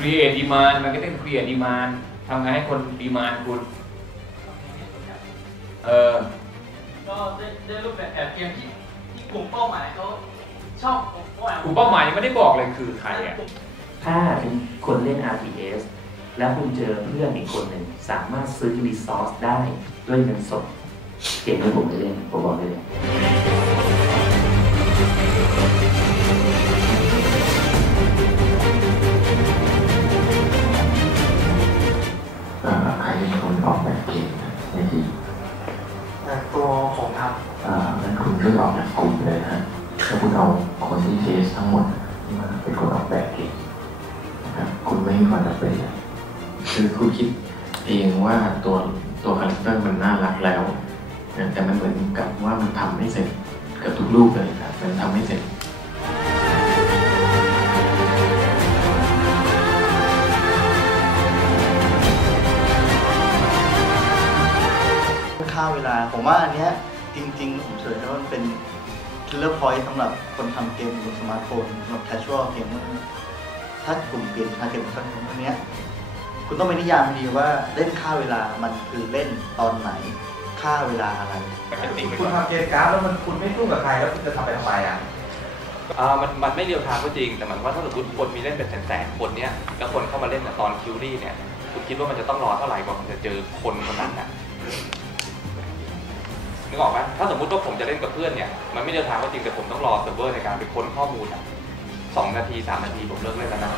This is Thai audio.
มานมันก็ต้องคุยกับดีมานทำไงให้คนดีมานคุณเออก็ได้ได้รูปแบบแบบเกมที่ที่กลุ่มเป้าหมายเขาชอบกลุ่มเป้าหมายกลุ่มเป้าหมายยังไม่ได้บอกเลยคือใครอะถ้าเป็นคนเล่น RTS แล้วคุณเจอเพื่อนอีกคนหนึ่งสามารถซื้อรีซอสได้ด้วยเงินสดเกมที่ผมไม่เล่นผมบอกได้เลย งั้นคุณช่วยออกแบบกลุ่มเลยนะฮะถ้าคุณเอาคนที่เทสทั้งหมดมาเป็นคนออกแบบเกมนะครับคุณไม่มีความจำเป็นคือคุณคิดเองว่าตัวตัวคาแรคเตอร์มันน่ารักแล้วนะแต่มันเหมือนกับว่ามันทำไม่เสร็จเกับทุกรูปเลยครับมันทำไม่เสร็จค่าเวลาผมว่าอันเนี้ย จริงๆ ผมเฉยนะว่ามันเป็น killer point สำหรับคนทำเกมบนสมาร์ทโฟนสำหรับ casual gamer ถ้ากลุ่มเปลี่ยน target ของคนอันเนี้ยคุณต้องไปนิยามให้ดีว่าเล่นค่าเวลามันคือเล่นตอนไหน ค่าเวลาอะไรมันเป็นสิ่งไปคุก่ณอนทำเกมการ์ดแล้วมันคุณไม่สู้กับใครแล้วคุณจะทำไปทำไมอะอ่ามันมันไม่เรียวไทม์ก็จริง แต่หมายความว่าถ้าสมมติคนมีเล่นเป็นแสนๆคนเนี่ยแล้วคนเข้ามาเล่นน่ะตอนคิวรี่เนี่ยคุณคิดว่ามันจะต้องรอเท่าไหร่กว่ามันจะเจอคนคนนั้นน่ะ นึกออกไหมถ้าสมมติว่าผมจะเล่นกับเพื่อนเนี่ย มันไม่เดินทางก็จริงแต่ผมต้องรอเซิร์ฟเวอร์ในการไปค้นข้อมูลสองนาทีสามนาทีผมเลิกเล่นแล้วนะ